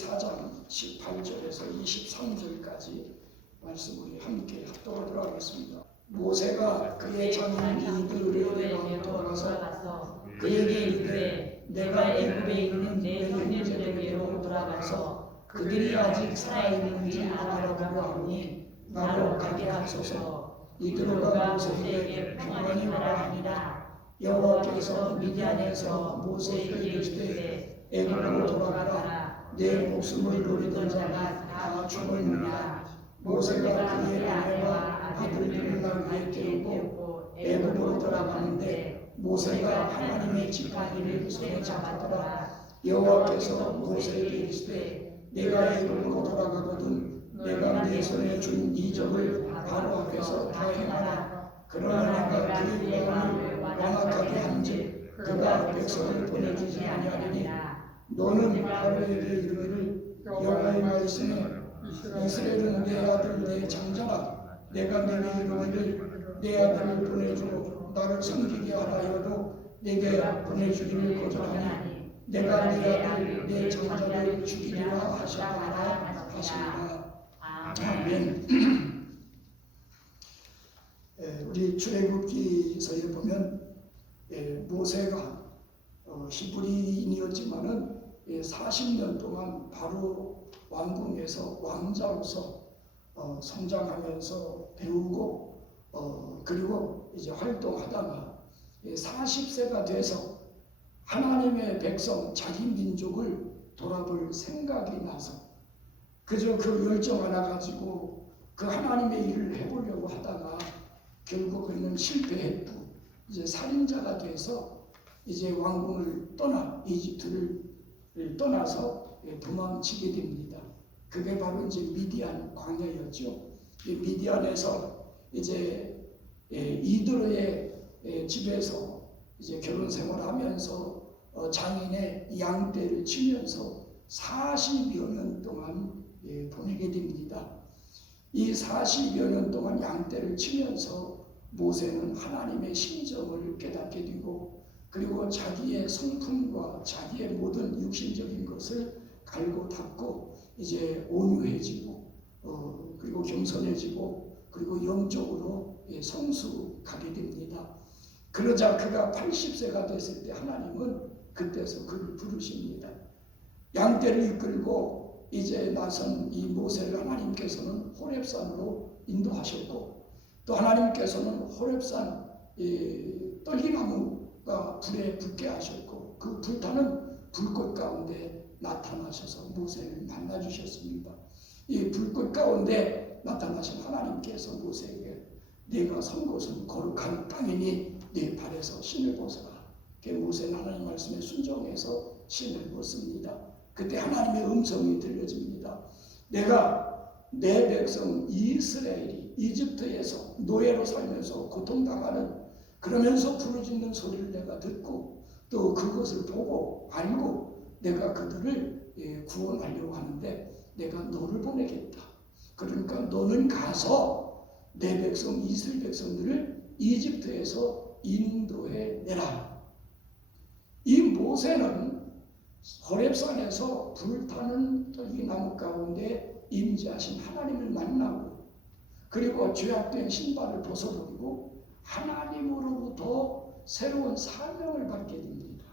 4장 18절에서 23절까지 말씀 우리 함께 합독하도록 하겠습니다. 모세가 그의 장인 이들에게 돌아가서 그에게 이르되 내가 애굽에 있는 내 형제들에게로 돌아가서 그들이 아직 살아있는지 알아보려고 하오니 나로 가게 하소서. 이들과 모세에게 평안히 가라 하니라. 여호와께서 미디안에서 모세에게 이르시되 애굽으로 돌아가라. 내 목숨을 노리던 자가 다 죽었느니라. 모세가 그의 아내와 아들들을 위해 깨우고 애굽으로 돌아가는데 모세가 하나님의 지팡이를 손에 잡았더라. 여호와께서 모세에게 이르시되 내가 애굽으로 돌아가거든 내가 네 손에 준 이 적을 바로 앞에서 다 행하라. 그러나 내가 그의 마음을 완악하게 한즉 그가 백성을 보내주지 아니하리니 너는 바로에게 이르기를 여호와의 말씀에 이스라엘은 내 아들 내 장자라. 내가 내게 이르기를 내 아들을 보내주고 나를 섬기게 하라 하여도 내게 보내주기를 거절하니 내가 내 아들 내 장자를 죽이리라 하시니라 하시니라. 아멘. 우리 출애굽기서에 보면 모세가 히브리인이었지만은 40년 동안 바로 왕궁에서 왕자로서 성장하면서 배우고 그리고 이제 활동하다가 40세가 돼서 하나님의 백성 자기 민족을 돌아볼 생각이 나서 그저 그 열정 하나 가지고 그 하나님의 일을 해보려고 하다가 결국에는 실패했고 이제 살인자가 돼서 이제 왕궁을 떠나 이집트를 떠나서 도망치게 됩니다. 그게 바로 이제 미디안 광야였죠. 미디안에서 이제 이드로의 집에서 이제 결혼 생활하면서 장인의 양떼를 치면서 40여 년 동안 보내게 됩니다. 이 40여 년 동안 양떼를 치면서 모세는 하나님의 심정을 깨닫게 되고 그리고 자기의 성품과 자기의 모든 육신적인 것을 갈고 닦고 이제 온유해지고 그리고 겸손해지고 그리고 영적으로 성숙하게 됩니다. 그러자 그가 80세가 됐을 때 하나님은 그때서 그를 부르십니다. 양떼를 이끌고 이제 나선 이 모세를 하나님께서는 호렙산으로 인도하셨고 또 하나님께서는 호렙산 떨기나무가 불에 붙게 하셨고 그 불타는 불꽃 가운데 나타나셔서 모세를 만나주셨습니다. 이 불꽃 가운데 나타나신 하나님께서 모세에게 네가 선 곳은 거룩한 땅이니 네 발에서 신을 벗어라. 모세는 하나님 말씀에 순종해서 신을 벗습니다. 그때 하나님의 음성이 들려집니다. 내가 내 백성 이스라엘이 이집트에서 노예로 살면서 고통당하는 그러면서 부르짖는 소리를 내가 듣고 또 그것을 보고 알고 내가 그들을 구원하려고 하는데 내가 너를 보내겠다. 그러니까 너는 가서 내 백성 이스라엘 백성들을 이집트에서 인도해 내라. 이 모세는 호렙산에서 불타는 떨기나무 가운데 임재하신 하나님을 만나고 그리고 죄악된 신발을 벗어버리고 하나님으로부터 새로운 사명을 받게 됩니다.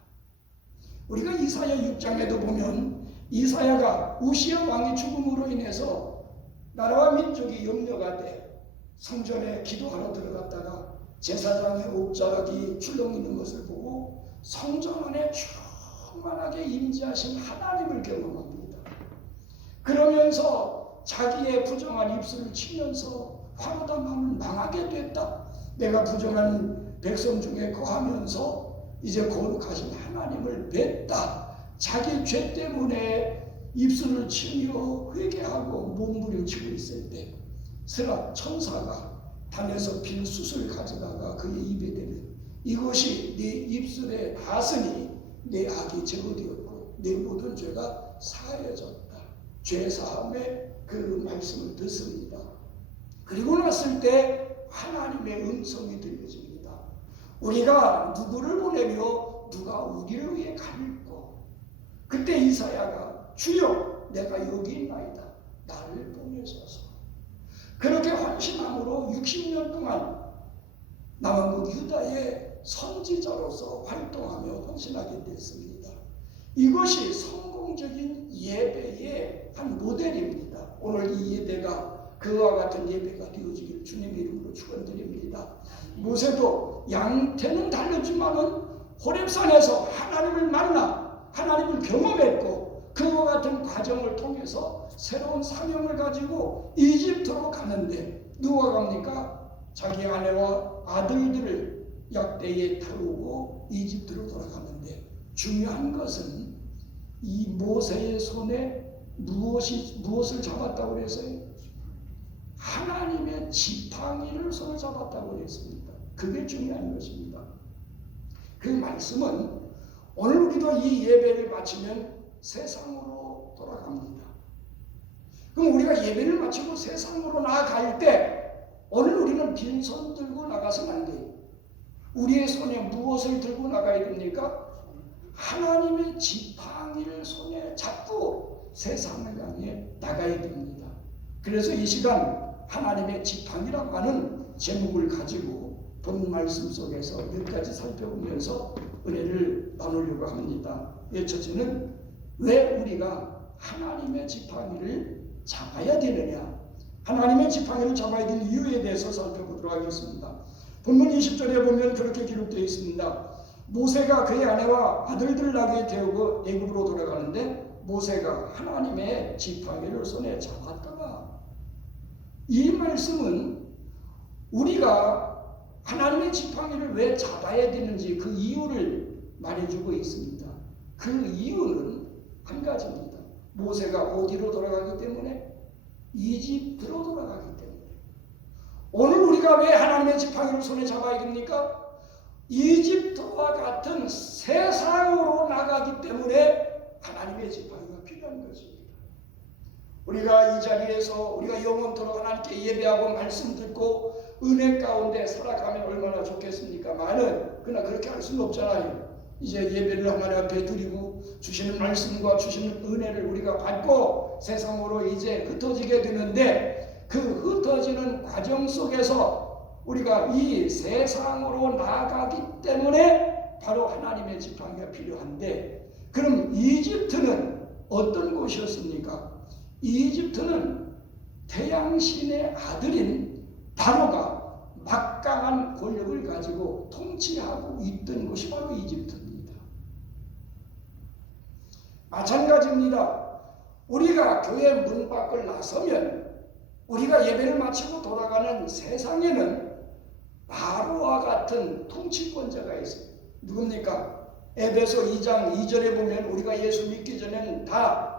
우리가 이사야 6장에도 보면 이사야가 우시야 왕의 죽음으로 인해서 나라와 민족이 염려가 돼 성전에 기도하러 들어갔다가 제사장의 옥자락이 출렁이는 것을 보고 성전 안에 충만하게 임재하신 하나님을 경험합니다. 그러면서 자기의 부정한 입술을 치면서 화로다 마음을 망하게 됐다. 내가 부정한 백성 중에 거하면서 이제 거룩하신 하나님을 뵀다. 자기 죄 때문에 입술을 치며 회개하고 몸부림치고 있을 때 스라 천사가 단에서 빈 숯을 가져다가 그의 입에 대면 이것이 네 입술에 닿았으니 내 악이 제거되었고 내 모든 죄가 사해졌다. 죄사함의 그 말씀을 듣습니다. 그리고 났을 때 하나님의 음성이 들려집니다. 우리가 누구를 보내며 누가 우리를 위해 갈고 그때 이사야가 주여 내가 여기 있나이다. 나를 보내소서. 그렇게 헌신함으로 60년 동안 남한국 유다의 선지자로서 활동하며 헌신하게 됐습니다. 이것이 성공적인 예배의 한 모델입니다. 오늘 이 예배가 그와 같은 예배가 되어지길 주님의 이름으로 축원드립니다. 모세도 양태는 달렸지만은 호렙산에서 하나님을 만나 하나님을 경험했고 그와 같은 과정을 통해서 새로운 사명을 가지고 이집트로 가는데 누가 갑니까? 자기 아내와 아들들을 약대에 태우고 이집트로 돌아가는데 중요한 것은 이 모세의 손에 무엇을 잡았다고 그랬어요? 하나님의 지팡이를 손에 잡았다고 그랬습니다. 그게 중요한 것입니다. 그 말씀은 오늘 우리도 이 예배를 마치면 세상으로 돌아갑니다. 그럼 우리가 예배를 마치고 세상으로 나아갈 때 오늘 우리는 빈손 들고 나가서는 안 돼요. 우리의 손에 무엇을 들고 나가야 됩니까? 하나님의 지팡이를 손에 잡고 세상을 향해 나가야 됩니다. 그래서 이 시간 하나님의 지팡이라고 하는 제목을 가지고 본 말씀 속에서 몇 가지 살펴보면서 은혜를 나누려고 합니다. 첫째는 왜 우리가 하나님의 지팡이를 잡아야 되느냐? 하나님의 지팡이를 잡아야 될 이유에 대해서 살펴보도록 하겠습니다. 본문 20절에 보면 그렇게 기록되어 있습니다. 모세가 그의 아내와 아들들을 나귀에 태우고 애굽으로 돌아가는데 모세가 하나님의 지팡이를 손에 잡았더라. 이 말씀은 우리가 하나님의 지팡이를 왜 잡아야 되는지 그 이유를 말해주고 있습니다. 그 이유는 한 가지입니다. 모세가 어디로 돌아가기 때문에? 이집트로 돌아가기 때문에. 오늘 우리가 왜 하나님의 지팡이를 손에 잡아야 됩니까? 이집트와 같은 세상으로 나가기 때문에 하나님의 지팡이가 필요한 것입니다. 우리가 이 자리에서 우리가 영원토록 하나님께 예배하고 말씀 듣고 은혜 가운데 살아가면 얼마나 좋겠습니까만은 그러나 그렇게 할 수는 없잖아요. 이제 예배를 하나님 앞에 드리고 주시는 말씀과 주시는 은혜를 우리가 받고 세상으로 이제 흩어지게 되는데 그 흩어지는 과정 속에서 우리가 이 세상으로 나아가기 때문에 바로 하나님의 지팡이가 필요한데 그럼 이집트는 어떤 곳이었습니까? 이집트는 태양신의 아들인 바로가 막강한 권력을 가지고 통치하고 있던 곳이 바로 이집트입니다. 마찬가지입니다. 우리가 교회 문 밖을 나서면 우리가 예배를 마치고 돌아가는 세상에는 바로와 같은 통치권자가 있어요. 누굽니까? 에베소 2장 2절에 보면 우리가 예수 믿기 전에는 다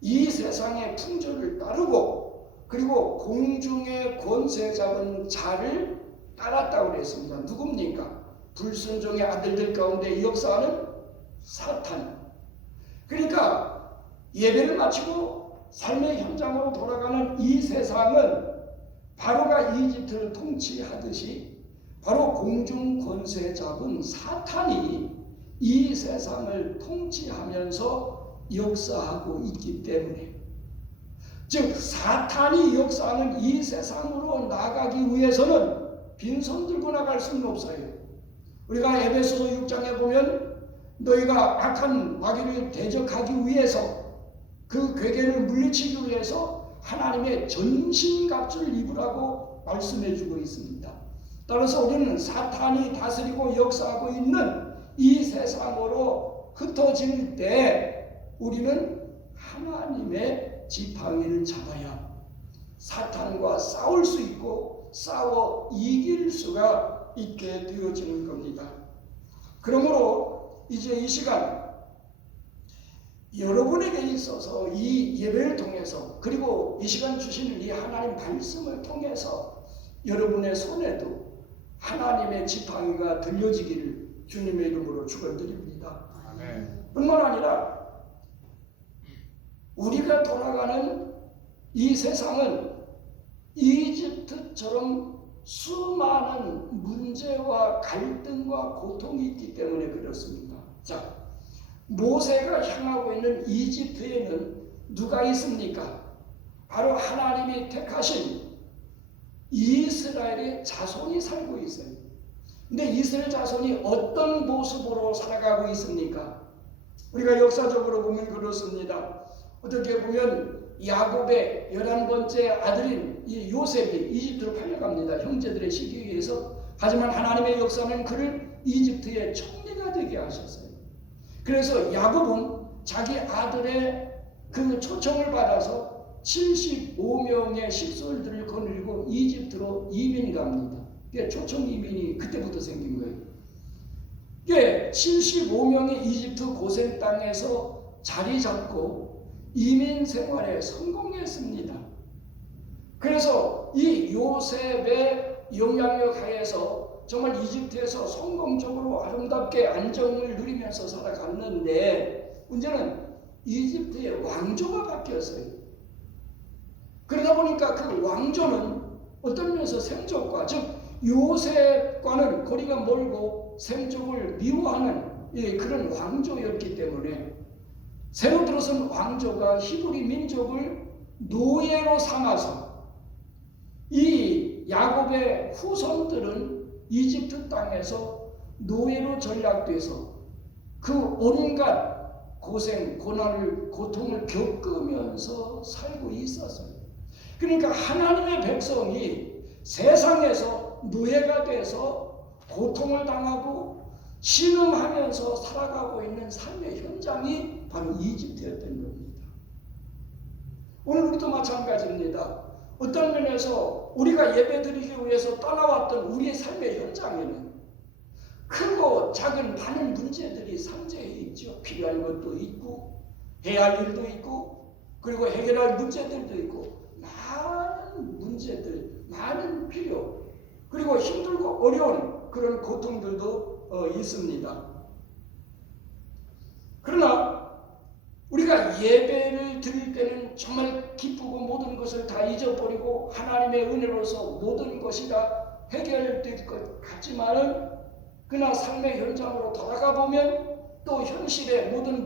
이 세상의 풍조를 따르고 그리고 공중의 권세 잡은 자를 따랐다고 그랬습니다. 누굽니까? 불순종의 아들들 가운데 역사하는 사탄. 그러니까 예배를 마치고 삶의 현장으로 돌아가는 이 세상은 바로가 이집트를 통치하듯이 바로 공중 권세 잡은 사탄이 이 세상을 통치하면서 역사하고 있기 때문에 즉 사탄이 역사하는 이 세상으로 나가기 위해서는 빈손 들고 나갈 수는 없어요. 우리가 에베소서 6장에 보면 너희가 악한 마귀를 대적하기 위해서 그 괴계를 물리치기 위해서 하나님의 전신갑주를 입으라고 말씀해주고 있습니다. 따라서 우리는 사탄이 다스리고 역사하고 있는 이 세상으로 흩어질 때 우리는 하나님의 지팡이를 잡아야 사탄과 싸울 수 있고 싸워 이길 수가 있게 되어지는 겁니다. 그러므로 이제 이 시간 여러분에게 있어서 이 예배를 통해서 그리고 이 시간 주시는 이 하나님 말씀을 통해서 여러분의 손에도 하나님의 지팡이가 들려지기를 주님의 이름으로 축원드립니다. 뿐만 아니라 우리가 돌아가는 이 세상은 이집트처럼 수많은 문제와 갈등과 고통이 있기 때문에 그렇습니다. 자, 모세가 향하고 있는 이집트에는 누가 있습니까? 바로 하나님이 택하신 이스라엘의 자손이 살고 있어요. 근데 이스라엘 자손이 어떤 모습으로 살아가고 있습니까? 우리가 역사적으로 보면 그렇습니다. 어떻게 보면 야곱의 11번째 아들인 이 요셉이 이집트로 팔려갑니다. 형제들의 시기에 의해서. 하지만 하나님의 역사는 그를 이집트의 총리가 되게 하셨어요. 그래서 야곱은 자기 아들의 그 초청을 받아서 75명의 식솔들을 거느리고 이집트로 이민 갑니다. 초청 이민이 그때부터 생긴 거예요. 75명의 이집트 고센 땅에서 자리 잡고 이민 생활에 성공했습니다. 그래서 이 요셉의 영향력 하에서 정말 이집트에서 성공적으로 아름답게 안정을 누리면서 살아갔는데, 문제는 이집트의 왕조가 바뀌었어요. 그러다 보니까 그 왕조는 어떤 면에서 생족과, 즉 요셉과는 거리가 멀고 생족을 미워하는 그런 왕조였기 때문에 새로 들어선 왕조가 히브리 민족을 노예로 삼아서 이 야곱의 후손들은 이집트 땅에서 노예로 전락돼서 그 온갖 고생, 고난을, 고통을 겪으면서 살고 있었어요. 그러니까 하나님의 백성이 세상에서 노예가 돼서 고통을 당하고 신음하면서 살아가고 있는 삶의 현장이 바로 이집트였던 겁니다. 오늘 우리도 마찬가지입니다. 어떤 면에서 우리가 예배드리기 위해서 떠나왔던 우리의 삶의 현장에는 크고 작은 많은 문제들이 산재해 있죠. 필요한 것도 있고 해야 할 일도 있고 그리고 해결할 문제들도 있고 많은 문제들, 많은 필요, 그리고 힘들고 어려운 그런 고통들도 있습니다. 그러나 우리가 예배를 드릴 때는 정말 기쁘고 모든 것을 다 잊어버리고 하나님의 은혜로서 모든 것이 다 해결될 것 같지만은, 그러나 삶의 현장으로 돌아가 보면 또 현실의 모든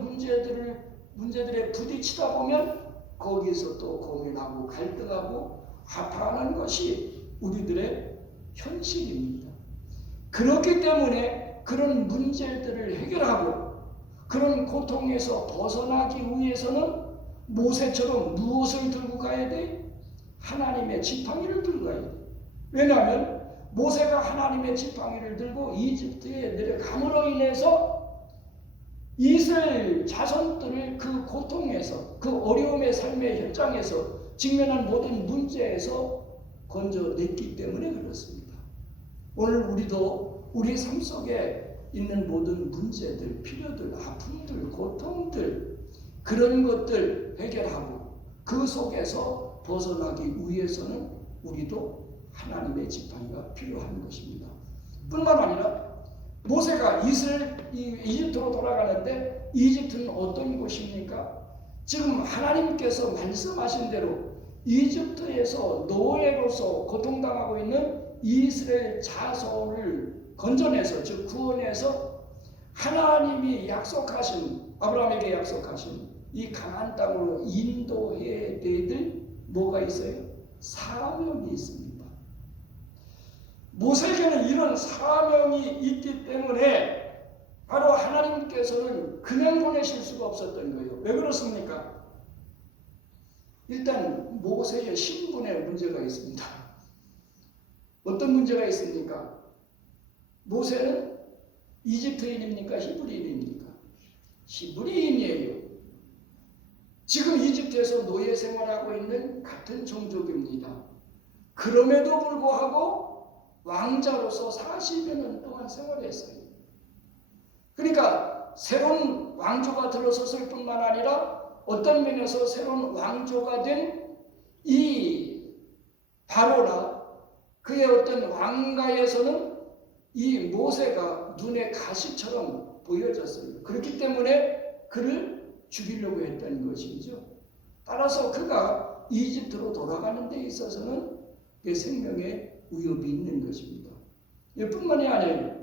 문제들에 부딪히다 보면 거기서 또 고민하고 갈등하고 아파하는 것이 우리들의 현실입니다. 그렇기 때문에 그런 문제들을 해결하고 그런 고통에서 벗어나기 위해서는 모세처럼 무엇을 들고 가야 돼? 하나님의 지팡이를 들고 가야 돼. 왜냐하면 모세가 하나님의 지팡이를 들고 이집트에 내려감으로 인해서 이스라엘 자손들을 그 고통에서, 그 어려움의 삶의 현장에서 직면한 모든 문제에서 건져냈기 때문에 그렇습니다. 오늘 우리도 우리 삶 속에 있는 모든 문제들, 필요들, 아픔들, 고통들, 그런 것들 해결하고 그 속에서 벗어나기 위해서는 우리도 하나님의 지팡이가 필요한 것입니다. 뿐만 아니라 모세가 이집트로 돌아가는데 이집트는 어떤 곳입니까? 지금 하나님께서 말씀하신 대로 이집트에서 노예로서 고통당하고 있는 이스라엘 자손을 건져내서, 즉 구원해서 하나님이 약속하신, 아브라함에게 약속하신 이 가나안 땅으로 인도해야 될 뭐가 있어요? 사명이 있습니다. 모세에게는 이런 사명이 있기 때문에 바로 하나님께서는 그냥 보내실 수가 없었던 거예요. 왜 그렇습니까? 일단 모세의 신분에 문제가 있습니다. 어떤 문제가 있습니까? 모세는 이집트인입니까? 히브리인입니까? 히브리인이에요. 지금 이집트에서 노예 생활하고 있는 같은 종족입니다. 그럼에도 불구하고 왕자로서 40여 년 동안 생활했어요. 그러니까 새로운 왕조가 들어섰을 뿐만 아니라 어떤 면에서 새로운 왕조가 된 이 바로나 그의 어떤 왕가에서는 이 모세가 눈에 가시처럼 보여졌어요. 그렇기 때문에 그를 죽이려고 했던 것이죠. 따라서 그가 이집트로 돌아가는 데 있어서는 그 생명의 위협이 있는 것입니다. 이뿐만이 아니에요.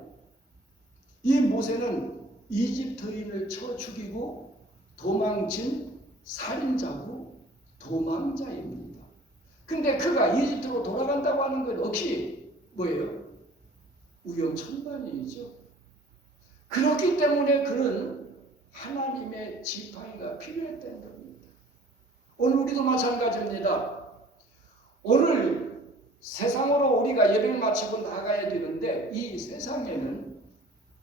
이 모세는 이집트인을 쳐 죽이고 도망친 살인자고 자입니다. 근데 그가 이집트로 돌아간다고 하는 건 역시 뭐예요? 우연천만이죠. 그렇기 때문에 그는 하나님의 지팡이가 필요했다는 겁니다. 오늘 우리도 마찬가지입니다. 오늘 세상으로 우리가 예배를 마치고 나가야 되는데 이 세상에는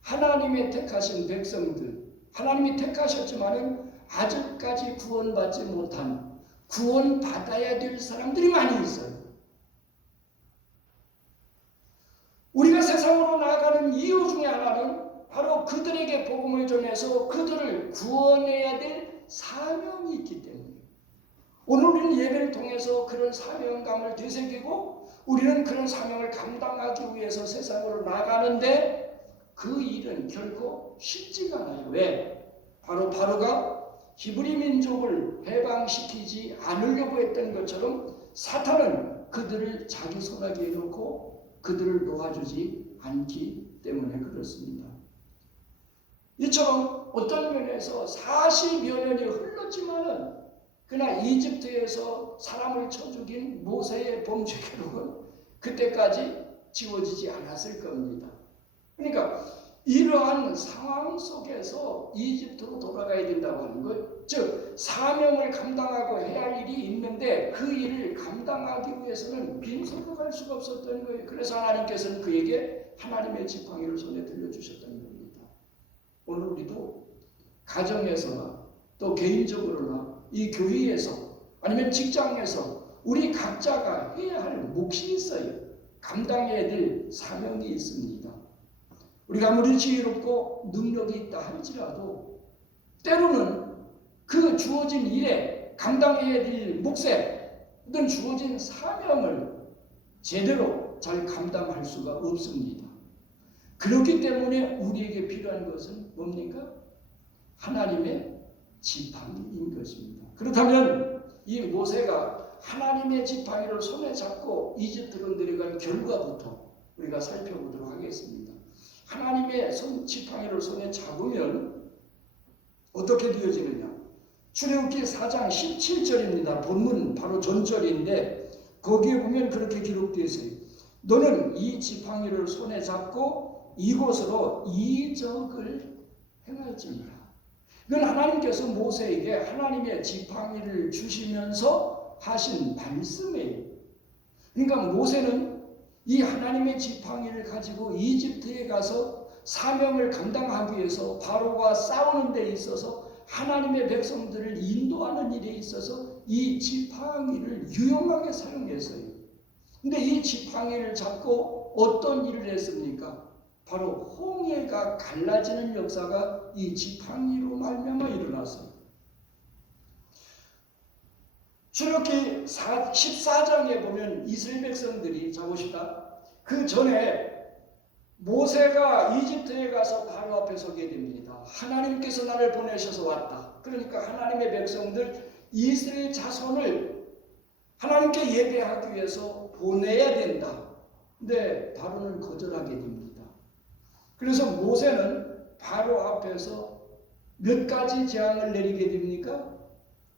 하나님의 택하신 백성들, 하나님이 택하셨지만은 아직까지 구원받지 못한, 구원받아야 될 사람들이 많이 있어요. 우리가 세상으로 나아가는 이유 중에 하나는 바로 그들에게 복음을 전해서 그들을 구원해야 될 사명이 있기 때문에 오늘 우리는 예배를 통해서 그런 사명감을 되새기고 우리는 그런 사명을 감당하기 위해서 세상으로 나가는데 그 일은 결코 쉽지가 않아요. 왜? 바로가 히브리 민족을 해방시키지 않으려고 했던 것처럼 사탄은 그들을 자기 손아귀에 넣고 그들을 놓아주지 않기 때문에 그렇습니다. 이처럼 어떤 면에서 40여 년이 흘렀지만은 그러나 이집트에서 사람을 쳐 죽인 모세의 범죄 기록은 그때까지 지워지지 않았을 겁니다. 그러니까 이러한 상황 속에서 이집트로 돌아가야 된다고 하는 것, 즉 사명을 감당하고 해야 할 일이 있는데 그 일을 감당하기 위해서는 빈손으로 갈 수가 없었던 거예요. 그래서 하나님께서는 그에게 하나님의 지팡이를 손에 들려주셨던 겁니다. 오늘 우리도 가정에서나 또 개인적으로나 이 교회에서 아니면 직장에서 우리 각자가 해야 할 몫이 있어요. 감당해야 될 사명이 있습니다. 우리가 아무리 지혜롭고 능력이 있다 할지라도 때로는 그 주어진 일에 감당해야 될 몫에 어떤 주어진 사명을 제대로 잘 감당할 수가 없습니다. 그렇기 때문에 우리에게 필요한 것은 뭡니까? 하나님의 지팡이인 것입니다. 그렇다면 이 모세가 하나님의 지팡이를 손에 잡고 이집트로 내려간 결과부터 우리가 살펴보도록 하겠습니다. 하나님의 지팡이를 손에 잡으면 어떻게 되어지느냐? 출애굽기 4장 17절입니다. 본문 바로 전절인데 거기에 보면 그렇게 기록되어 있어요. 너는 이 지팡이를 손에 잡고 이곳으로 이적을 행할지니라. 이건 하나님께서 모세에게 하나님의 지팡이를 주시면서 하신 말씀이에요. 그러니까 모세는 이 하나님의 지팡이를 가지고 이집트에 가서 사명을 감당하기 위해서 바로와 싸우는 데 있어서 하나님의 백성들을 인도하는 일에 있어서 이 지팡이를 유용하게 사용했어요. 근데 이 지팡이를 잡고 어떤 일을 했습니까? 바로 홍해가 갈라지는 역사가 이 지팡이로 말미암아 일어났어요. 출애굽기 14장에 보면 이스라엘 백성들이 잡으시다. 그 전에 모세가 이집트에 가서 바로 앞에 서게 됩니다. 하나님께서 나를 보내셔서 왔다. 그러니까 하나님의 백성들 이스라엘 자손을 하나님께 예배하기 위해서 보내야 된다. 근데 바로는 거절하게 됩니다. 그래서 모세는 바로 앞에서 몇 가지 재앙을 내리게 됩니까?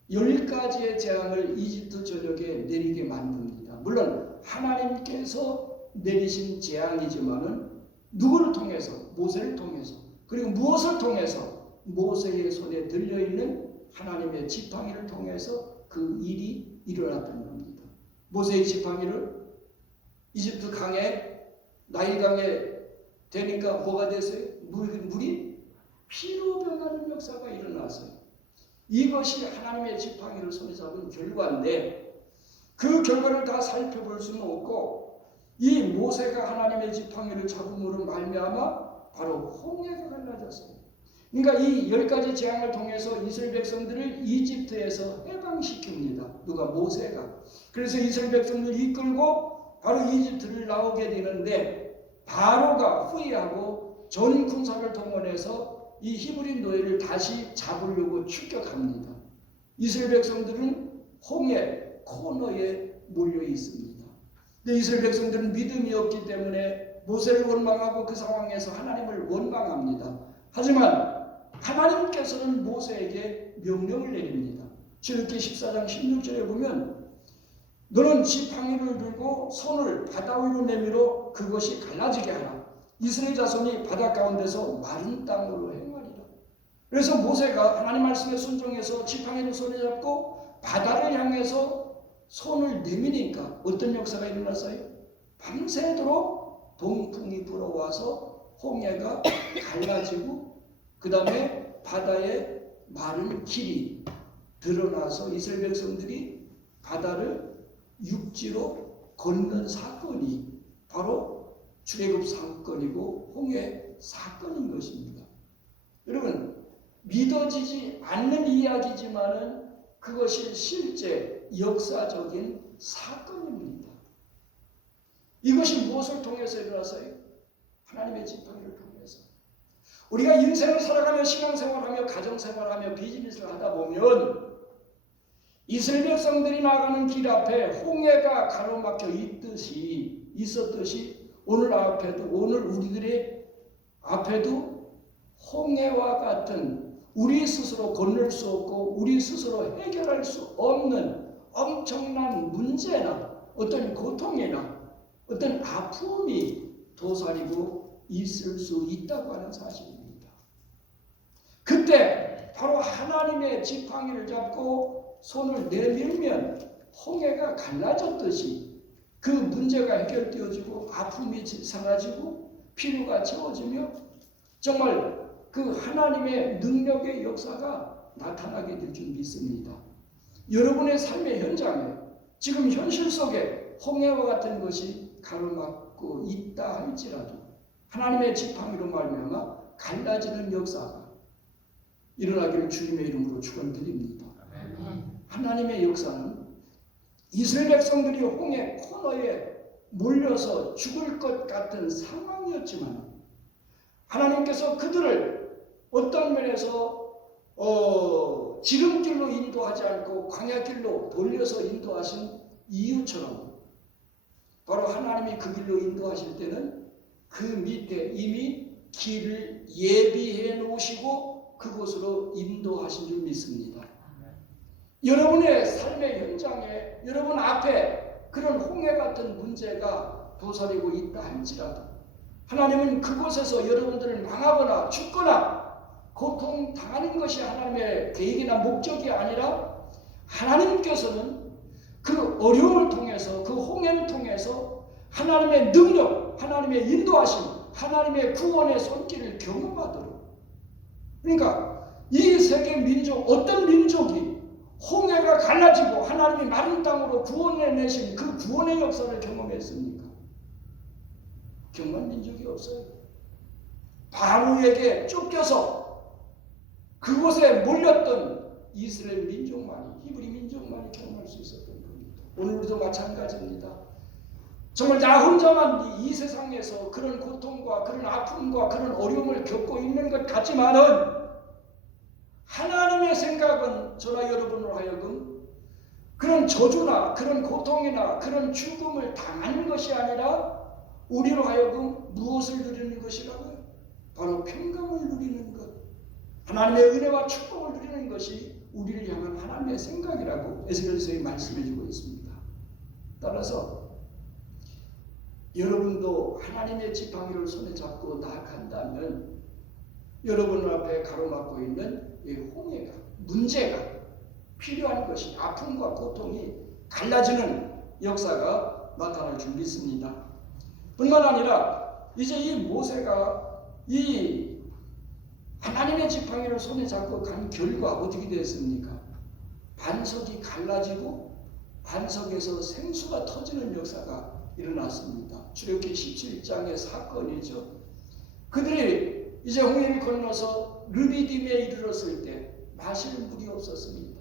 10가지의 재앙을 이집트 전역에 내리게 만듭니다. 물론 하나님께서 내리신 재앙이지만은 누구를 통해서? 모세를 통해서. 그리고 무엇을 통해서? 모세의 손에 들려있는 하나님의 지팡이를 통해서 그 일이 일어났던 겁니다. 모세의 지팡이를 이집트 강에 나일강에 되니까 뭐가 됐어요? 물이 피로 변하는 역사가 일어났어요. 이것이 하나님의 지팡이를 손에 잡은 결과인데 그 결과를 다 살펴볼 수는 없고 이 모세가 하나님의 지팡이를 잡음으로 말미암아 바로 홍해가 갈라졌어요. 그러니까 이 10가지 재앙을 통해서 이스라엘 백성들을 이집트에서 해방시킵니다. 누가? 모세가. 그래서 이스라엘 백성들을 이끌고 바로 이집트를 나오게 되는데 바로가 후회하고 전 군사를 동원해서 이 히브리 노예를 다시 잡으려고 출격합니다. 이스라엘 백성들은 홍해 코너에 몰려 있습니다. 근데 이스라엘 백성들은 믿음이 없기 때문에 모세를 원망하고 그 상황에서 하나님을 원망합니다. 하지만 하나님께서는 모세에게 명령을 내립니다. 출애굽기 14장 16절에 보면 너는 지팡이를 들고 손을 바다 위로 내밀어 그것이 갈라지게 하라. 이스라엘 자손이 바다 가운데서 마른 땅으로 행하리라. 그래서 모세가 하나님 말씀에 순종해서 지팡이를 손에 잡고 바다를 향해서 손을 내미니까 어떤 역사가 일어났어요? 밤새도록 동풍이 불어와서 홍해가 갈라지고 그 다음에 바다에 마른 길이 드러나서 이스라엘 백성들이 바다를 육지로 걷는 사건이 바로 출애굽 사건이고 홍해 사건인 것입니다. 여러분, 믿어지지 않는 이야기지만은 그것이 실제 역사적인 사건입니다. 이것이 무엇을 통해서 일어났어요? 하나님의 지팡이를 통해서. 우리가 인생을 살아가며 신앙생활하며 가정생활하며 비즈니스를 하다 보면 이스라엘 백성들이 나가는 길 앞에 홍해가 가로막혀 있었듯이 오늘 우리들의 앞에도 홍해와 같은 우리 스스로 건널 수 없고 우리 스스로 해결할 수 없는 엄청난 문제나 어떤 고통이나 어떤 아픔이 도사리고 있을 수 있다고 하는 사실입니다. 그때 바로 하나님의 지팡이를 잡고 손을 내밀면 홍해가 갈라졌듯이 그 문제가 해결되어지고 아픔이 사라지고 피로가 채워지며 정말 그 하나님의 능력의 역사가 나타나게 될 줄 믿습니다. 여러분의 삶의 현장에 지금 현실 속에 홍해와 같은 것이 가로막고 있다 할지라도 하나님의 지팡이로 말미암아 갈라지는 역사가 일어나기를 주님의 이름으로 축원드립니다. 하나님의 역사는 이스라엘 백성들이 홍해 코너에 몰려서 죽을 것 같은 상황이었지만 하나님께서 그들을 어떤 면에서 지름길로 인도하지 않고 광야길로 돌려서 인도하신 이유처럼 바로 하나님이 그 길로 인도하실 때는 그 밑에 이미 길을 예비해 놓으시고 그곳으로 인도하신 줄 믿습니다. 여러분의 삶의 현장에 여러분 앞에 그런 홍해 같은 문제가 도사리고 있다 할지라도 하나님은 그곳에서 여러분들을 망하거나 죽거나 고통당하는 것이 하나님의 계획이나 목적이 아니라 하나님께서는 그 어려움을 통해서 그 홍해를 통해서 하나님의 능력, 하나님의 인도하심, 하나님의 구원의 손길을 경험하도록 그러니까 이 세계 민족 어떤 민족이 홍해가 갈라지고 하나님이 마른 땅으로 구원해내신 그 구원의 역사를 경험했습니까? 경험한 민족이 없어요. 바로에게 쫓겨서 그곳에 몰렸던 이스라엘 민족만이 히브리 민족만이 경험할 수 있었던 겁니다. 오늘 우리도 마찬가지입니다. 정말 나 혼자만 이 세상에서 그런 고통과 그런 아픔과 그런 어려움을 겪고 있는 것 같지만은 하나님의 생각은 저나 여러분으로 하여금 그런 저주나 그런 고통이나 그런 죽음을 당하는 것이 아니라 우리로 하여금 무엇을 누리는 것이라고요? 바로 평강을 누리는 것, 하나님의 은혜와 축복을 누리는 것이 우리를 향한 하나님의 생각이라고 에스겔서에 말씀해주고 있습니다. 따라서 여러분도 하나님의 지팡이를 손에 잡고 나아간다면 여러분 앞에 가로막고 있는 이 홍해가 문제가 필요한 것이 아픔과 고통이 갈라지는 역사가 나타날 줄 믿습니다. 뿐만 아니라 이제 이 모세가 이 하나님의 지팡이를 손에 잡고 간 결과 어떻게 됐습니까? 반석이 갈라지고 반석에서 생수가 터지는 역사가 일어났습니다. 출애굽기 17장의 사건이죠. 그들이 이제 홍해를 건너서 르비딤에 이르렀을 때 마실 물이 없었습니다.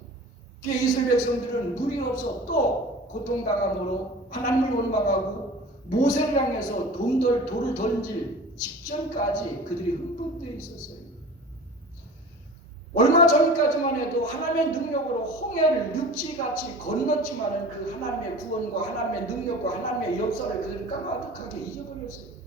이스라엘 백성들은 물이 없어 또 고통당함으로 하나님을 원망하고 모세를 향해서 돌을 던질 직전까지 그들이 흥분되어 있었어요. 얼마 전까지만 해도 하나님의 능력으로 홍해를 육지같이 건넜지만 그 하나님의 구원과 하나님의 능력과 하나님의 역사를 그들은 까마득하게 잊어버렸어요.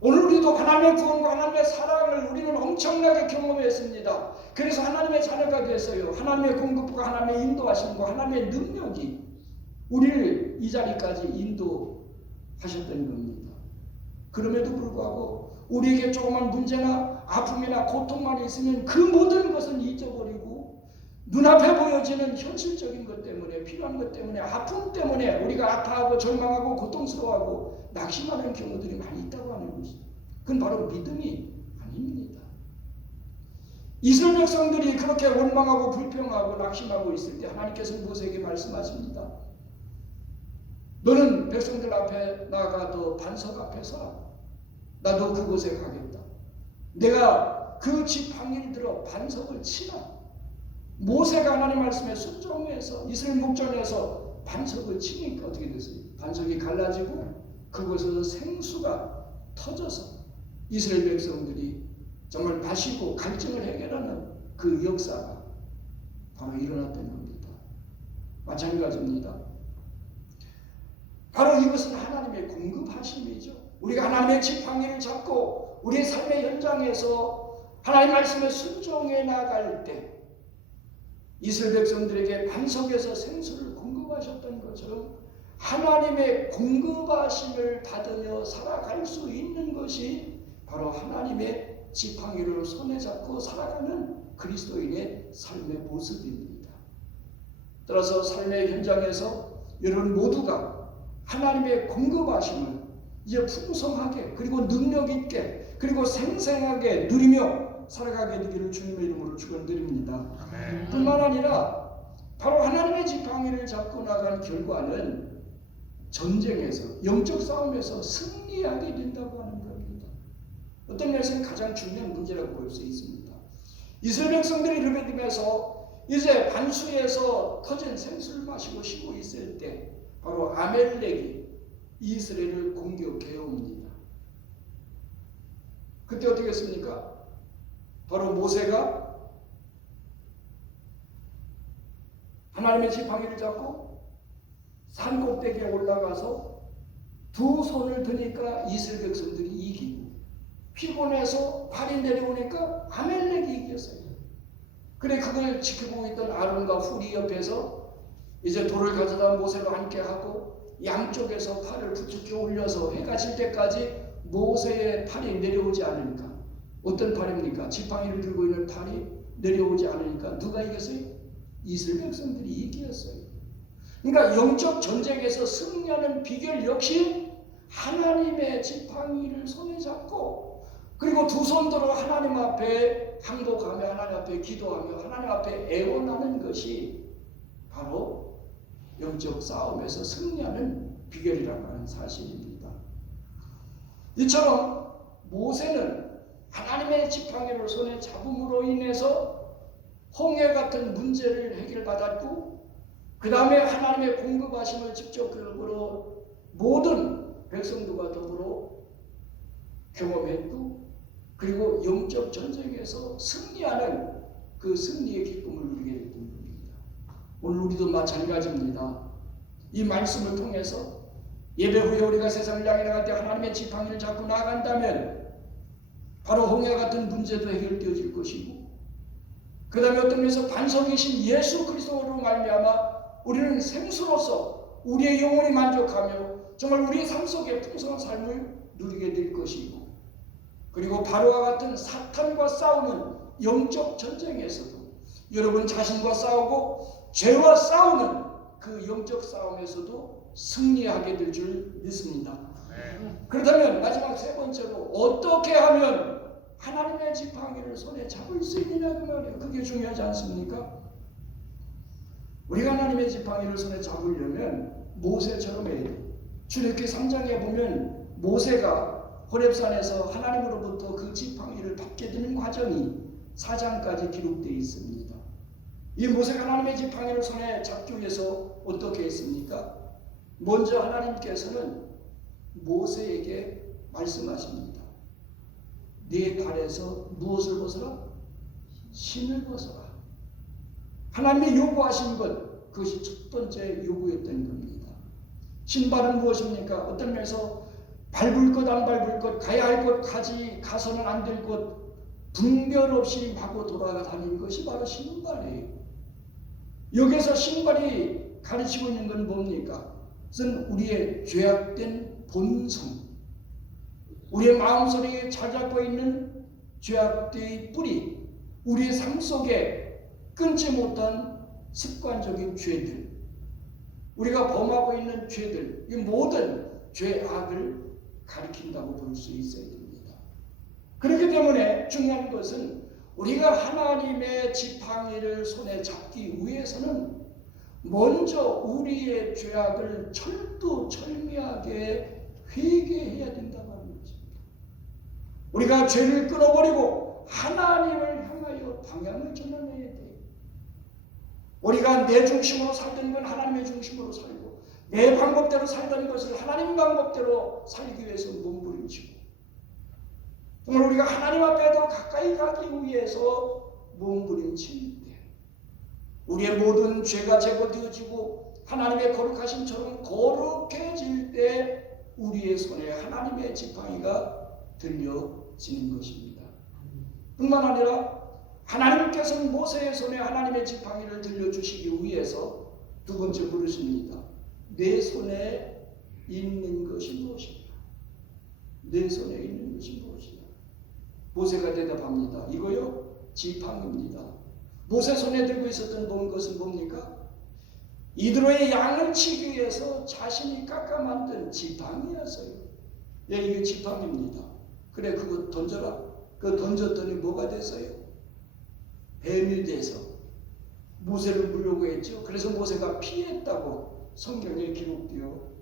오늘 우리도 하나님의 구원과 하나님의 사랑을 우리는 엄청나게 경험했습니다. 그래서 하나님의 자녀가 됐어요. 하나님의 공급과 하나님의 인도하심과 하나님의 능력이 우리를 이 자리까지 인도하셨던 겁니다. 그럼에도 불구하고 우리에게 조그만 문제나 아픔이나 고통만 있으면 그 모든 것은 잊어버리고 눈앞에 보여지는 현실적인 것 때문에, 필요한 것 때문에, 아픔 때문에 우리가 아파하고 절망하고 고통스러워하고 낙심하는 경우들이 많이 있다고 하는 것입니다. 그건 바로 믿음이 아닙니다. 이스라엘 백성들이 그렇게 원망하고 불평하고 낙심하고 있을 때 하나님께서 모세에게 말씀하십니다. 너는 백성들 앞에 나가도 반석 앞에 서라. 나도 그곳에 가겠다. 내가 그 지팡이를 들어 반석을 치라. 모세가 하나님 말씀에 순종해서 이스라엘 목전에서 반석을 치니까 어떻게 됐어요? 반석이 갈라지고 그곳에서 생수가 터져서 이스라엘 백성들이 정말 마시고 갈증을 해결하는 그 역사가 바로 일어났던 겁니다. 마찬가지입니다. 바로 이것은 하나님의 공급하심이죠. 우리가 하나님의 지팡이를 잡고 우리의 삶의 현장에서 하나님 말씀에 순종해 나갈 때 이스라엘 백성들에게 반석에서 생수를 공급하셨던 것처럼 하나님의 공급하심을 받으며 살아갈 수 있는 것이 바로 하나님의 지팡이를 손에 잡고 살아가는 그리스도인의 삶의 모습입니다. 따라서 삶의 현장에서 여러분 모두가 하나님의 공급하심을 이제 풍성하게 그리고 능력 있게 그리고 생생하게 누리며 살아가게 되기를 주님의 이름으로 축원드립니다. 뿐만 아니라 바로 하나님의 지팡이를 잡고 나간 결과는 전쟁에서 영적 싸움에서 승리하게 된다고 하는 겁니다. 어떤 면에서는 가장 중요한 문제라고 볼 수 있습니다. 이스라엘 백성들이 르베딤에서 이제 반수에서 터진 생수를 마시고 쉬고 있을 때 바로 아멜렉이 이스라엘을 공격해 옵니다. 그때 어떻게 했습니까? 바로 모세가 하나님의 지팡이를 잡고 산 꼭대기에 올라가서 두 손을 드니까 이스라엘 백성들이 이기고 피곤해서 발이 내려오니까 아멜렉이 이겼어요. 그래 그걸 지켜보고 있던 아론과 훌이 옆에서 이제 돌을 가져다 모세와 함께 하고 양쪽에서 팔을 부축해 올려서 해가 질 때까지 모세의 팔이 내려오지 않으니까 어떤 팔입니까? 지팡이를 들고 있는 팔이 내려오지 않으니까 누가 이겼어요? 이스라엘 백성들이 이겼어요. 그러니까 영적 전쟁에서 승리하는 비결 역시 하나님의 지팡이를 손에 잡고 그리고 두 손 들어 하나님 앞에 항복하며 하나님 앞에 기도하며 하나님 앞에 애원하는 것이 바로 영적 싸움에서 승리하는 비결이라고 하는 사실입니다. 이처럼 모세는 하나님의 지팡이를 손에 잡음으로 인해서 홍해 같은 문제를 해결받았고 그 다음에 하나님의 공급하심을 직접적으로 모든 백성들과 더불어 경험했고 그리고 영적 전쟁에서 승리하는 그 승리의 기쁨을 누리게 됐던 겁니다. 오늘 우리도 마찬가지입니다. 이 말씀을 통해서 예배 후에 우리가 세상을 향해 나갈 때 하나님의 지팡이를 잡고 나간다면 바로 홍해 같은 문제도 해결되어질 것이고 그 다음에 어떤 면에서 반석이신 예수 그리스도로 말미암아 우리는 생수로서 우리의 영혼이 만족하며 정말 우리의 삶 속에 풍성한 삶을 누리게 될 것이고 그리고 바로와 같은 사탄과 싸우는 영적 전쟁에서도 여러분 자신과 싸우고 죄와 싸우는 그 영적 싸움에서도 승리하게 될 줄 믿습니다. 그렇다면 마지막 세 번째로 어떻게 하면 하나님의 지팡이를 손에 잡을 수 있느냐 그 말이에요. 그게 중요하지 않습니까? 우리가 하나님의 지팡이를 손에 잡으려면 모세처럼 해야 돼요. 출애굽기 3장에 보면 모세가 호렙산에서 하나님으로부터 그 지팡이를 받게 되는 과정이 4장까지 기록되어 있습니다. 이 모세가 하나님의 지팡이를 손에 잡기 위해서 어떻게 했습니까? 먼저 하나님께서는 모세에게 말씀하십니다. 네 발에서 무엇을 벗어라? 신을 벗어라. 하나님이 요구하신 것, 그것이 첫 번째 요구였던 겁니다. 신발은 무엇입니까? 어떤 면에서 밟을 것 안 밟을 것, 가야 할 것 가지 가서는 안 될 것 분별 없이 마구 돌아다니는 것이 바로 신발이에요. 여기서 신발이 가르치고 있는 건 뭡니까? 그것은 우리의 죄악된 본성, 우리의 마음속에 자리 잡고 있는 죄악의 뿌리, 우리의 삶 속에 끊지 못한 습관적인 죄들, 우리가 범하고 있는 죄들, 이 모든 죄악을 가리킨다고 볼 수 있어야 됩니다. 그렇기 때문에 중요한 것은 우리가 하나님의 지팡이를 손에 잡기 위해서는 먼저 우리의 죄악을 철두철미하게 회개해야 된다고 하는 것입니다. 우리가 죄를 끊어버리고 하나님을 향하여 방향을 전환해야 돼요. 우리가 내 중심으로 살던 건 하나님의 중심으로 살고, 내 방법대로 살던 것을 하나님 방법대로 살기 위해서 몸부림치고, 정말 우리가 하나님 앞에 더 가까이 가기 위해서 몸부림치는데, 우리의 모든 죄가 제거되어지고 하나님의 거룩하심처럼 거룩해질 때 우리의 손에 하나님의 지팡이가 들려지는 것입니다. 뿐만 아니라 하나님께서는 모세의 손에 하나님의 지팡이를 들려주시기 위해서 두 번째 부르십니다. 내 손에 있는 것이 무엇이냐? 내 손에 있는 것이 무엇이냐? 모세가 대답합니다. 이거요, 지팡이입니다. 모세 손에 들고 있었던 것은 뭡니까? 이드로의 양을 치기 위해서 자신이 깎아 만든 지팡이였어요. 예, 이게 지팡이입니다. 그래, 그거 던져라. 그거 던졌더니 뭐가 됐어요? 뱀이 돼서 모세를 물려고 했죠. 그래서 모세가 피했다고 성경에 기록되어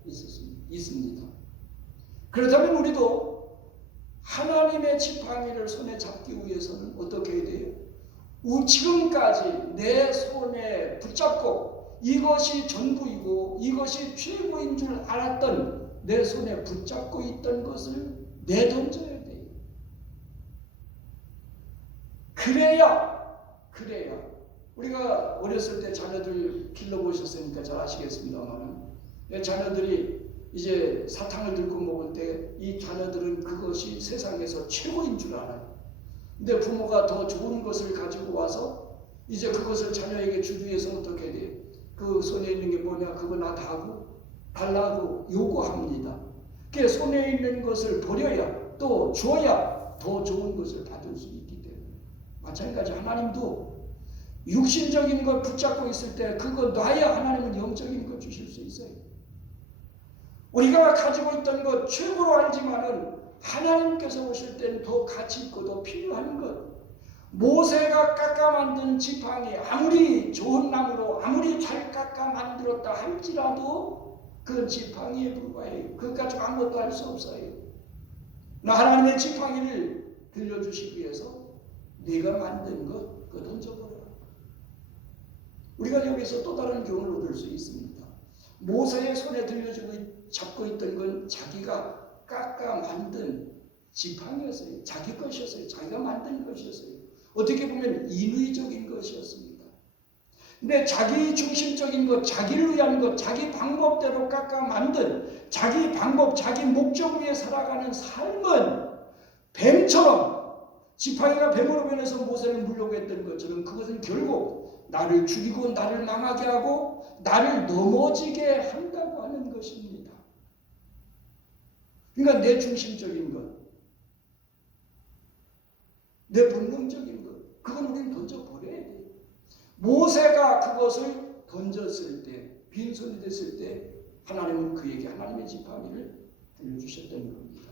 있습니다. 그렇다면 우리도 하나님의 지팡이를 손에 잡기 위해서는 어떻게 해야 돼요? 지금까지 내 손에 붙잡고 이것이 전부이고 이것이 최고인 줄 알았던 내 손에 붙잡고 있던 것을 내던져야 돼요. 그래야 우리가 어렸을 때 자녀들 길러보셨으니까 잘 아시겠습니다만, 자녀들이 이제 사탕을 들고 먹을 때 이 자녀들은 그것이 세상에서 최고인 줄 알아요. 근데 부모가 더 좋은 것을 가지고 와서 이제 그것을 자녀에게 주기 위해서 어떻게 돼요? 그 손에 있는 게 뭐냐? 그거 나 달라고 요구합니다. 그 손에 있는 것을 버려야, 또 줘야 더 좋은 것을 받을 수 있기 때문에. 마찬가지 하나님도 육신적인 걸 붙잡고 있을 때 그거 놔야 하나님은 영적인 걸 주실 수 있어요. 우리가 가지고 있던 것 최고로 알지만은 하나님께서 오실 때는 더 가치 있고 더 필요한 것. 모세가 깎아 만든 지팡이, 아무리 좋은 나무로 아무리 잘 깎아 만들었다 할지라도 그건 지팡이에 불과해요. 그것 가지고 아무것도 할 수 없어요. 하나님의 지팡이를 들려주시기 위해서 네가 만든 것 그거 던져버려라. 우리가 여기서 또 다른 교훈을 얻을 수 있습니다. 모세의 손에 잡고 있던 건 자기가 깎아 만든 지팡이였어요. 자기 것이었어요. 자기가 만든 것이었어요. 어떻게 보면 인위적인 것이었습니다. 근데 자기 중심적인 것, 자기를 위한 것, 자기 방법대로 깎아 만든 자기 방법, 자기 목적 위에 살아가는 삶은 뱀처럼, 지팡이가 뱀으로 변해서 모세를 물려고 했던 것처럼 그것은 결국 나를 죽이고 나를 망하게 하고 나를 넘어지게 한다고 하는 것입니다. 그러니까 내 중심적인 것, 내 본능적인 것, 그건 우리는 던져버려야 돼요. 모세가 그것을 던졌을 때, 빈손이 됐을 때 하나님은 그에게 하나님의 지팡이를 들려주셨던 겁니다.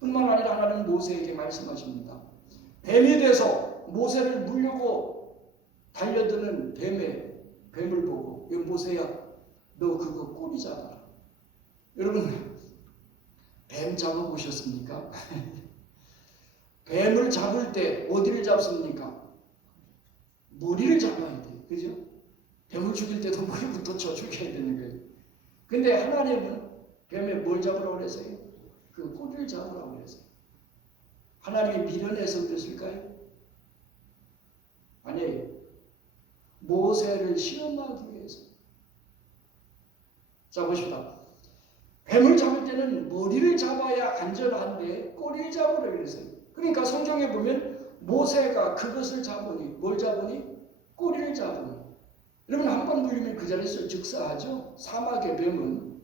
뿐만 아니라 하나님은 모세에게 말씀하십니다. 뱀이 돼서 모세를 물려고 달려드는 뱀을 보고, 모세야 너 그거 꼬리 잡아라. 여러분 뱀 잡아보셨습니까? 뱀을 잡을 때 어디를 잡습니까? 머리를 잡아야 돼요. 그죠? 뱀을 죽일 때도 머리부터 쳐 죽여야 되는 거예요. 근데 하나님은 뱀에 뭘 잡으라고 그랬어요? 그 꼬리를 잡으라고 그랬어요. 하나님이 미련해서 그랬을까요? 아니에요. 모세를 시험하기 위해서. 자, 보십시다. 뱀을 잡을 때는 머리를 잡아야 안전한데 꼬리를 잡으라 그랬어요. 그러니까 성경에 보면 모세가 그것을 잡으니, 뭘 잡으니? 꼬리를 잡으니. 여러분 한 번 물리면 그 자리에서 즉사하죠. 사막의 뱀은.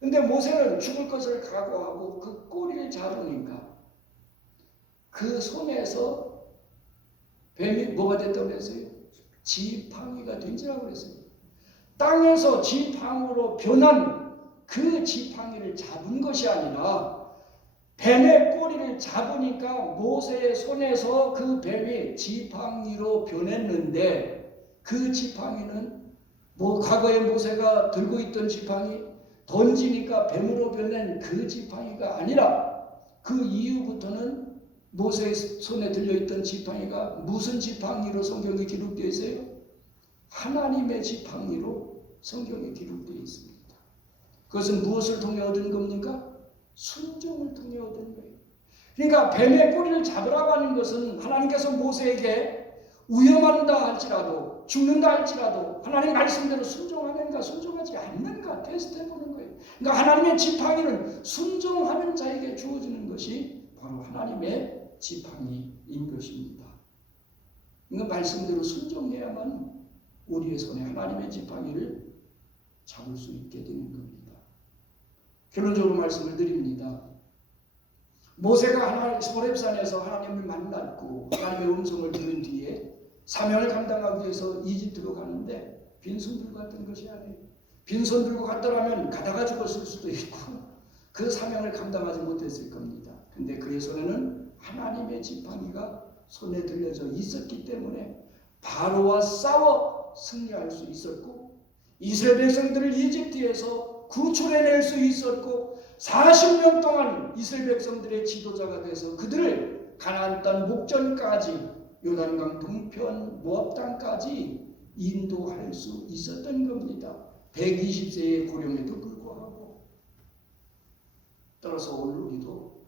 근데 모세는 죽을 것을 각오하고 그 꼬리를 잡으니까 그 손에서 뱀이 뭐가 됐다고 그랬어요? 지팡이가 된지라고 그랬어요. 땅에서 지팡이로 변한 그 지팡이를 잡은 것이 아니라 뱀의 꼬리를 잡으니까 모세의 손에서 그 뱀이 지팡이로 변했는데 그 지팡이는 과거에 모세가 들고 있던 지팡이 던지니까 뱀으로 변한 그 지팡이가 아니라 그 이후부터는 모세의 손에 들려있던 지팡이가 무슨 지팡이로 성경에 기록되어 있어요? 하나님의 지팡이로 성경에 기록되어 있습니다. 그것은 무엇을 통해 얻은 겁니까? 순종을 통해 얻은 거예요. 그러니까 뱀의 꼬리를 잡으라고 하는 것은 하나님께서 모세에게 위험한다 할지라도 죽는다 할지라도 하나님 말씀대로 순종하는가 순종하지 않는가 테스트해보는 거예요. 그러니까 하나님의 지팡이는 순종하는 자에게 주어지는 것이 바로 하나님의 지팡이인 것입니다. 이건 말씀대로 순종해야만 우리의 손에 하나님의 지팡이를 잡을 수 있게 되는 겁니다. 결론적으로 말씀을 드립니다. 모세가 호렙산에서 하나님을 만났고 하나님의 음성을 들은 뒤에 사명을 감당하기 위해서 이집트로 가는데 빈손 들고 갔던 것이 아니에요. 빈손 들고 갔더라면 가다가 죽었을 수도 있고 그 사명을 감당하지 못했을 겁니다. 근데 그의 손에는 하나님의 지팡이가 손에 들려져 있었기 때문에 바로와 싸워 승리할 수 있었고 이스라엘 백성들을 이집트에서 구출해낼 수 있었고 40년 동안 이스라엘 백성들의 지도자가 돼서 그들을 가나안 땅 목전까지 요단강 동편 모압 땅까지 인도할 수 있었던 겁니다. 120세의 고령에도 불구하고. 따라서 오늘 우리도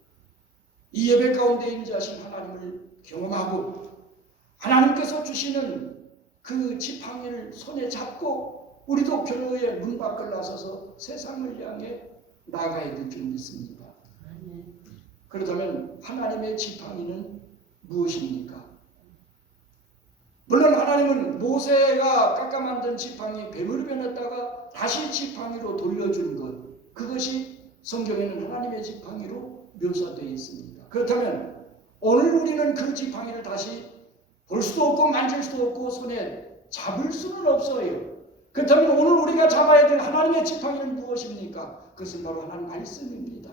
이 예배 가운데 임재하신 하나님을 경험하고 하나님께서 주시는 그 지팡이를 손에 잡고 우리도 교회의 문 밖을 나서서 세상을 향해 나가야 될 줄 믿습니다. 그렇다면 하나님의 지팡이는 무엇입니까? 물론 하나님은 모세가 깎아 만든 지팡이 뱀으로 변했다가 다시 지팡이로 돌려준 것, 그것이 성경에는 하나님의 지팡이로 묘사되어 있습니다. 그렇다면 오늘 우리는 그 지팡이를 다시 볼 수도 없고 만질 수도 없고 손에 잡을 수는 없어요. 그렇다면 오늘 우리가 잡아야 될 하나님의 지팡이는 무엇입니까? 그것은 바로 하나님 말씀입니다.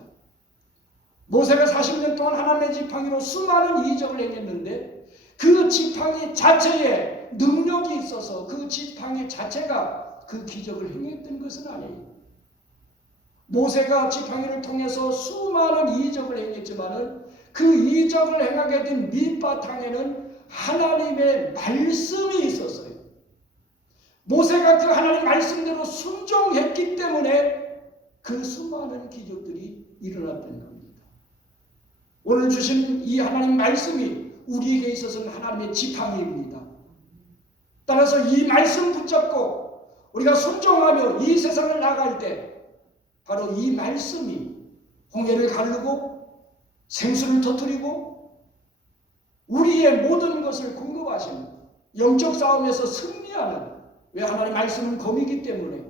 모세가 40년 동안 하나님의 지팡이로 수많은 이적을 행했는데 그 지팡이 자체에 능력이 있어서 그 지팡이 자체가 그 기적을 행했던 것은 아니에요. 모세가 지팡이를 통해서 수많은 이적을 행했지만은 그 이적을 행하게 된 밑바탕에는 하나님의 말씀이 있었어요. 모세가 그 하나님 말씀대로 순종했기 때문에 그 수많은 기적들이 일어났던 겁니다. 오늘 주신 이 하나님 말씀이 우리에게 있어서는 하나님의 지팡이입니다. 따라서 이 말씀 붙잡고 우리가 순종하며 이 세상을 나갈 때 바로 이 말씀이 홍해를 가르고 생수를 터뜨리고 우리의 모든 것을 공급하시는 영적 싸움에서 승리하는, 왜 하나님 말씀은 검이기 때문에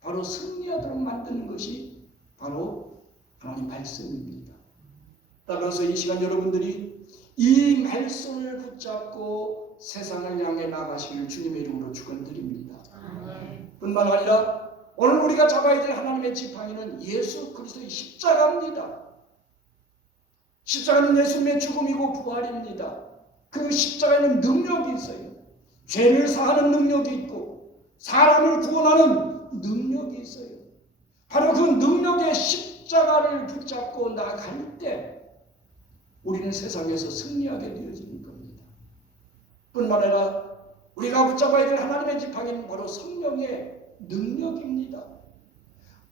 바로 승리하도록 만드는 것이 바로 하나님 말씀입니다. 따라서 이 시간 여러분들이 이 말씀을 붙잡고 세상을 향해 나가시길 주님의 이름으로 축원드립니다. 뿐만 아니라 오늘 우리가 잡아야 될 하나님의 지팡이는 예수 그리스도의 십자가입니다. 십자가는 예수님의 죽음이고 부활입니다. 그 십자가에는 능력이 있어요. 죄를 사하는 능력이 있고 사람을 구원하는 능력이 있어요. 바로 그 능력의 십자가를 붙잡고 나갈 때 우리는 세상에서 승리하게 되어지는 겁니다. 뿐만 아니라 우리가 붙잡아야 될 하나님의 지팡이는 바로 성령의 능력입니다.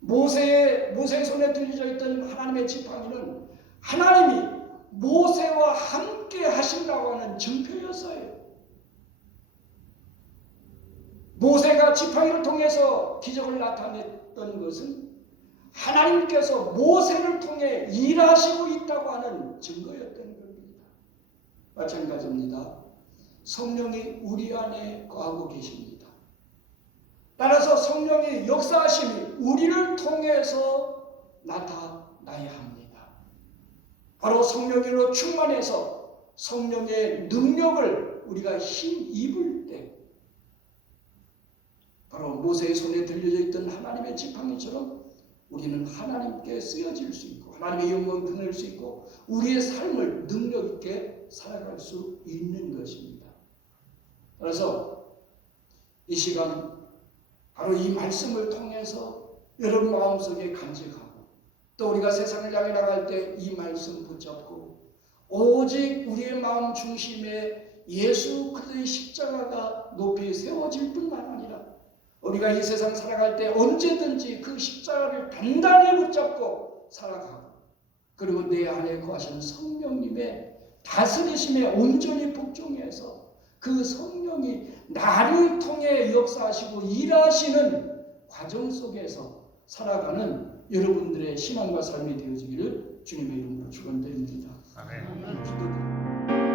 모세의 손에 들려져 있던 하나님의 지팡이는 하나님이 모세와 함께 하신다고 하는 증표였어요. 모세가 지팡이를 통해서 기적을 나타냈던 것은 하나님께서 모세를 통해 일하시고 있다고 하는 증거였던 겁니다. 마찬가지입니다. 성령이 우리 안에 거하고 계십니다. 성령의 역사하심이 우리를 통해서 나타나야 합니다. 바로 성령으로 충만해서 성령의 능력을 우리가 힘입을 때 바로 모세의 손에 들려져 있던 하나님의 지팡이처럼 우리는 하나님께 쓰여질 수 있고 하나님의 영광을 드러낼 수 있고 우리의 삶을 능력 있게 살아갈 수 있는 것입니다. 그래서 이 시간 바로 이 말씀을 통해서 여러분 마음속에 간직하고 또 우리가 세상을 향해 나갈 때 이 말씀 붙잡고 오직 우리의 마음 중심에 예수 그리스도의 십자가가 높이 세워질 뿐만 아니라 우리가 이 세상 살아갈 때 언제든지 그 십자가를 단단히 붙잡고 살아가고 그리고 내 안에 거하신 성령님의 다스리심에 온전히 복종해서 그 성령이 나를 통해 역사하시고 일하시는 과정 속에서 살아가는 여러분들의 신앙과 삶이 되어지기를 주님의 이름으로 축원드립니다. 아멘. 기도드립니다.